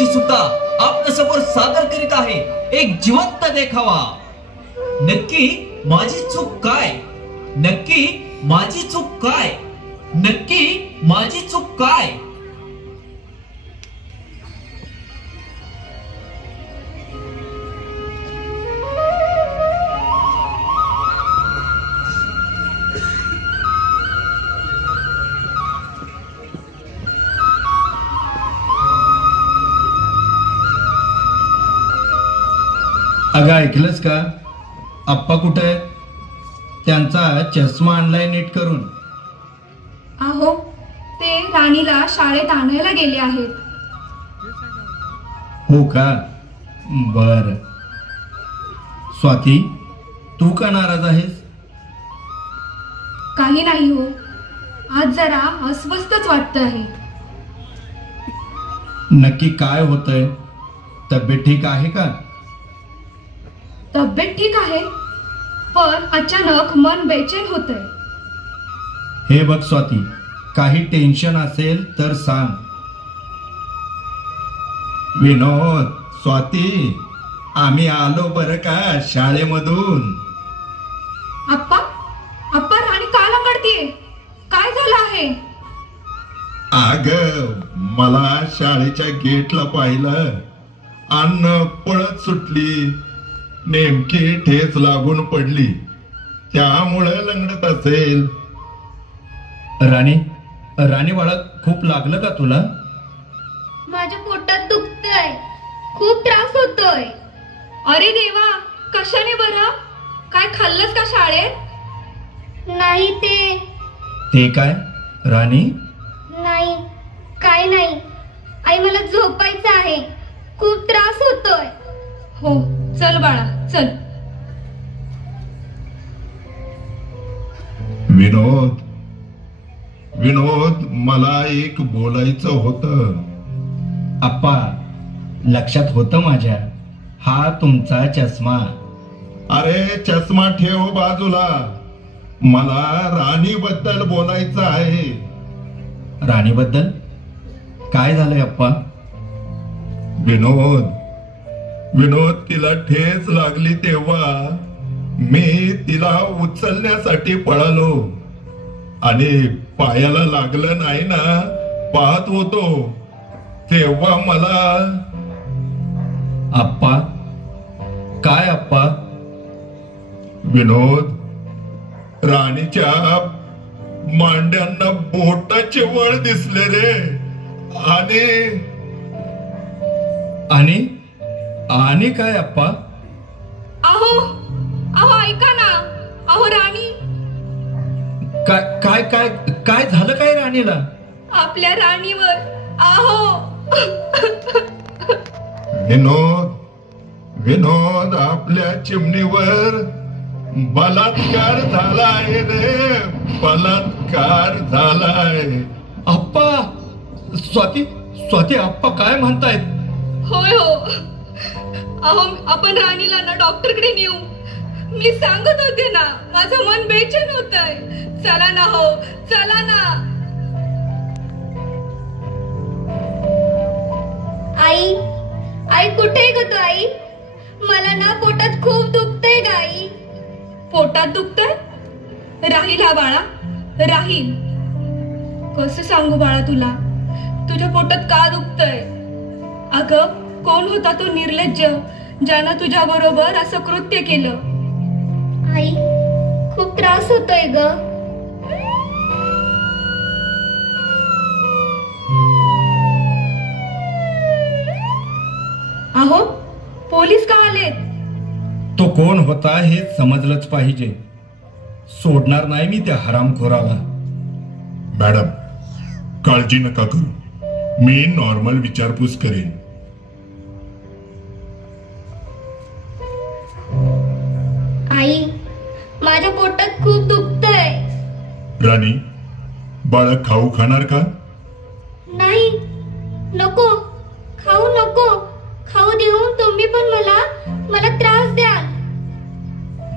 वर्षी सुद्धा आपल्या समोर सादर करीत आहे एक जिवंत देखावा. नक्की माझी चूक काय? नक्की माझी चूक काय? नक्की माझी चूक काय? अगं ऐकलंस का? आप्पा कुठे आहेत? त्यांचा चष्मा आणलाय नीट करून. अहो, ते राणीला शाळेत आणायला गेले आहेत. हो का? बर. स्वाती, तू का नाराज आहेस? काही नाही हो, आज जरा अस्वस्थच वाटत आहे. नक्की काय होतंय? तब्येत ठीक आहे का? तब्येत ठीक आहे, पण अचानक मन बेचैन होतंय. हे बघ स्वाती, काही टेन्शन असेल तर सांग. विनोद, स्वाती, आम्ही आलो बरं का शाळेमधून. आप्पा, आप्पा राणी का लंगडतीये? काय झालं आहे? अग, मला शाळेच्या गेटला पाहिलं आणि पळत सुटली. नेमकी ठेच लागून पडली, त्यामुळे लंगडत असेल. राणी, राणी बाळा, खूप लागलं का तुला? माझ्या पोटात दुखतंय, खूप त्रास होतोय. अरे देवा, कशाने बरं? काय खाल्लंस का शाळेत? नाही ते काय राणी? नाही, काय नाही. आई, मला झोपायचं आहे, खूप त्रास होतोय. हो, चल बाळा, चल. विनोद, विनोद, मला एक बोलायचं होतं. आप्पा, लक्षात होतं माझ्या. हा तुमचा चष्मा. अरे चष्मा ठेव बाजूला, मला राणीबद्दल बोलायचं आहे. राणीबद्दल काय झालंय आप्पा? विनोद, विनोद, तिला ठेच लागली तेव्हा मी तिला उचलण्यासाठी पळालो आणि पायाला लागलं नाही ना, पाहत होतो तेव्हा मला. आप्पा, काय आप्पा? विनोद, राणीच्या मांड्यांना बोटाचे वळ दिसले रे. आणि आणि काय आप्पा? अहो, अहो ऐका ना. अहो राणी. काय काय काय काय झालं काय राणीला? आपल्या राणीवर अहो. विनोद, विनोद, आपल्या चिमणीवर बलात्कार झाला आहे रे, बलात्कार झालाय. आप्पा, स्वाती, स्वाती, आप्पा काय म्हणतायत? होय हो. अहो, आपण राणीला ना डॉक्टरकडे नेऊ. मी सांगत होते ना, माझं मन बेचैन होतंय. चला ना हो, चला ना. आई, आई कुठे ग तू? आई, मला ना पोटात खूप दुखतंय ग आई. पोटात दुखतंय? राहील हा बाळा, राहील. कसं सांगू बाळा तुला, तुझ्या पोटात का दुखतंय? अगं, कोण होता तो निर्लज्ज ज्यानं तुझ्या बरोबर असं कृत्य केलं? आई, खूप त्रास होतोय ग. अहो, पोलीस का आलेत? तो कोण होता हे समजलंच पाहिजे. सोडणार नाही मी त्या हरामखोराला. मॅडम, काळजी नका करू, मी नॉर्मल विचारपूस करेन. आई, माझ्या पोटात खूप दुखतंय. राणी, बाळा खाऊ खाणार का? नाही, नको, खाऊ नको. खाऊ देऊन तुम्ही पण मला त्रास द्याल.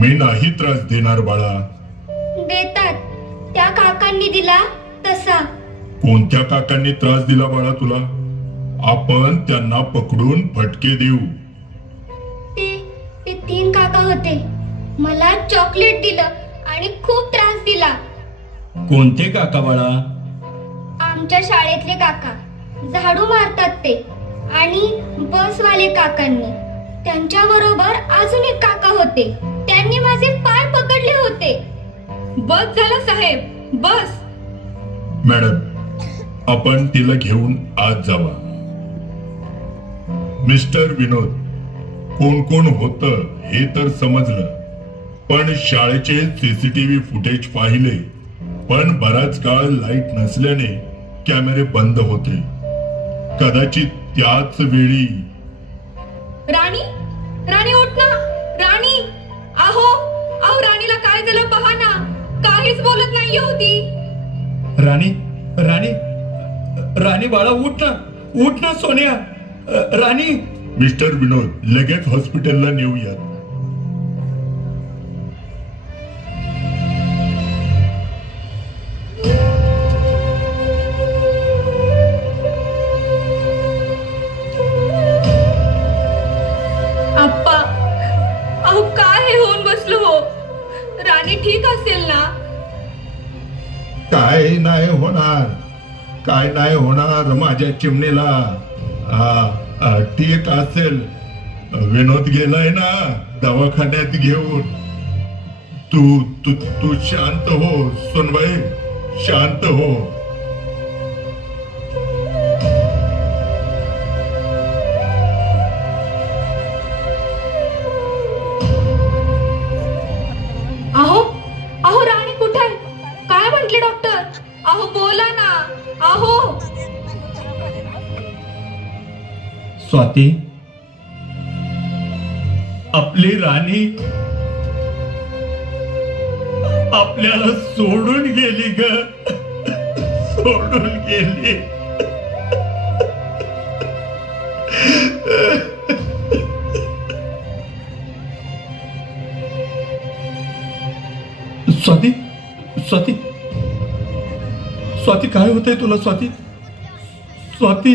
मी नाही त्रास देणार बाळा. देतात, त्या काकांनी दिला तसा. कोणत्या काकांनी त्रास दिला बाळा तुला? आपण त्यांना पकडून फटके देऊ. ते 3 काका होते. मला चॉकलेट दिलं आणि खूप त्रास दिला. कोणते काका बाळा? आमच्या शाळेतले काका. झाडू मारतात ते. आणि बसवाले काकांनी. त्यांच्या बरोबर अजून एक काका होते. त्यांनी माझे पाय पकडले होते. बस झालं साहेब, बस. मॅडम, आपण तिला घेऊन आत जावा. मिस्टर विनोद, कोण कोण होतं हे तर समजलं, पण शाळेचे सीसीटीव्ही फुटेज पाहिले, पण बराच काळ लाईट नसल्याने कॅमेरे बंद होते. कदाचित त्याच वेळी. राणी, राणी उठ ना. राणी, अहो राणीला काय झालं पहा ना. काहीच बोलत नाहीये होती. राणी राणी राणी बाळा, उठ ना सोन्या. राणी. मिस्टर विनोद, लगेच हॉस्पिटलला नेऊयात. आप्पा, अहो काय हे होऊन बसलो हो. राणी ठीक असेल ना? काय नाही होणार माझ्या चिमणीला. ठीक असेल. विनोद गेलाय ना दवाखान्यात घेऊन. तू शांत हो सोनबाई, शांत हो. अहो राणी कुठे आहे? काय म्हटले डॉक्टर? अहो बोला ना. अहो स्वाती, आपली राणी आपल्याला सोडून गेली ग. सोडून गेली. स्वाती, स्वाती, स्वाती, काय होतंय तुला? स्वाती, स्वाती.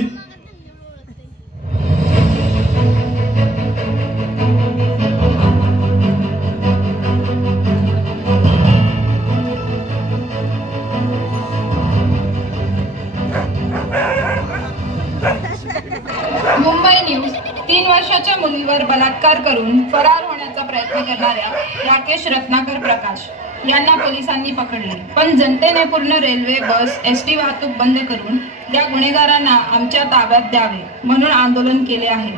मुंबई न्यूज. 3 वर्षाच्या मुलीवर बलात्कार करून फरार होण्याचा प्रयत्न करणाऱ्या राकेश रत्नाकर प्रकाश यांना पोलिसांनी पकडले. पण जनतेने पूर्ण रेल्वे, बस, एसटी वाहतूक बंद करून या गुन्हेगारांना आमच्या ताब्यात द्यावे म्हणून आंदोलन केले आहे.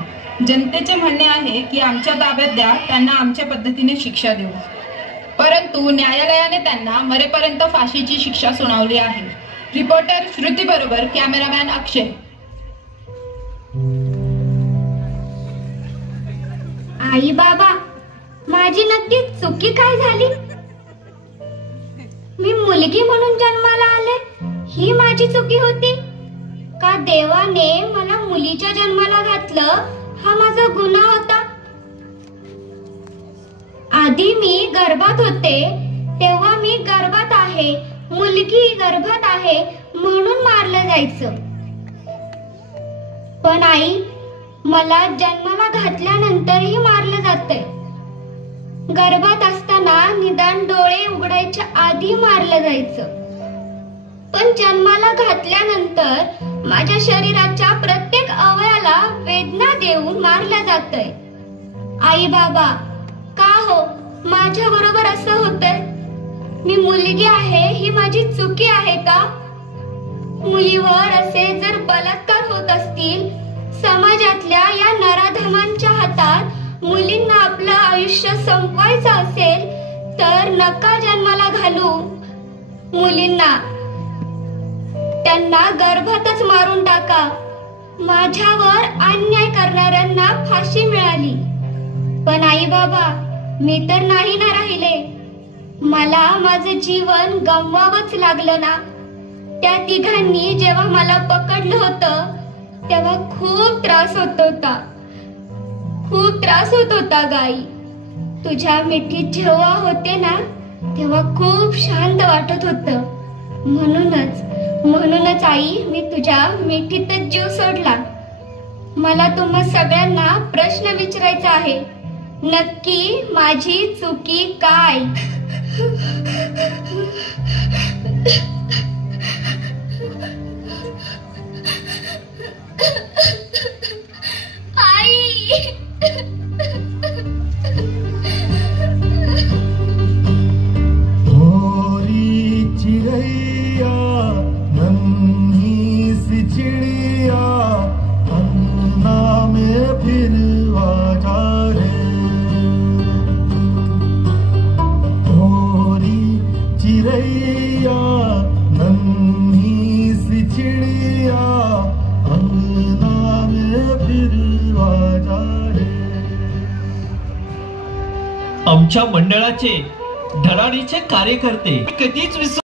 जनतेचे म्हणणे आहे की आमच्या ताब्यात द्या, त्यांना आमच्या पद्धतीने शिक्षा देऊ. परंतु न्यायालयाने त्यांना मरेपर्यंत फाशीची शिक्षा सुनावली आहे. रिपोर्टर श्रुती बरोबर कॅमेरामॅन अक्षय. आई बाबा, माझी नक्की चुकी काय झाली? मी मुलगी म्हणून जन्माला आले, ही माझी चुकी होती का? देवाने मला मुलीच्या जन्माला घातलं, हा माझा गुन्हा होता? आधी मी गर्भात होते तेव्हा मी गर्भात आहे, मुलगी गर्भात आहे म्हणून मारलं जायचं. पण आई, मला जन्माला घातल्यानंतरही मारलं जातंय. गर्भात असताना निदान डोळे उघडायच्या आधी मारलं जायचं. पण जन्माला घातल्यानंतर माझ्या शरीराच्या प्रत्येक अवयवाला वेदना देऊन मारलं जातंय. आई बाबा, का हो माझ्या बरोबर असं होतंय? मी मुलगी आहे ही माझी चुकी आहे का? मुलीवर असे जर बलात्कार होत असतील, समाजातल्या या नराधमांच्या हातात मुलींना आपलं आयुष्य संपवायचं असेल तर नका जन्माला घालू मुलींना. त्यांना गर्भातच मारून टाका. माझ्यावर अन्याय करणाऱ्यांना फाशी मिळाली. पण आई बाबा, मी तर नाही ना राहिले. मला माझं जीवन गमवावंच लागलं ना. त्या तिघांनी जेव्हा मला पकडलं होतं तेव्हा खूप त्रास होत होता. खूप त्रास होत होता गाई. तुझ्या मिठीत जेव्हा होते ना तेव्हा खूप शांत वाटत होतं. म्हणूनच आई, मी तुझ्या मिठीतच जीव सोडला. मला तुम्हा सगळ्यांना प्रश्न विचारायचा आहे. नक्की माझी चुकी काय? आई. चिड़ैया नन्ही सी चिड़िया अन्ना में फिर आजा रे. थोड़ी चिड़ैया नन्ही सी चिड़िया अन्ना में फिर आजा रे. आमच्या मंडळाचे धडाडीचे कार्यकर्ते कधीच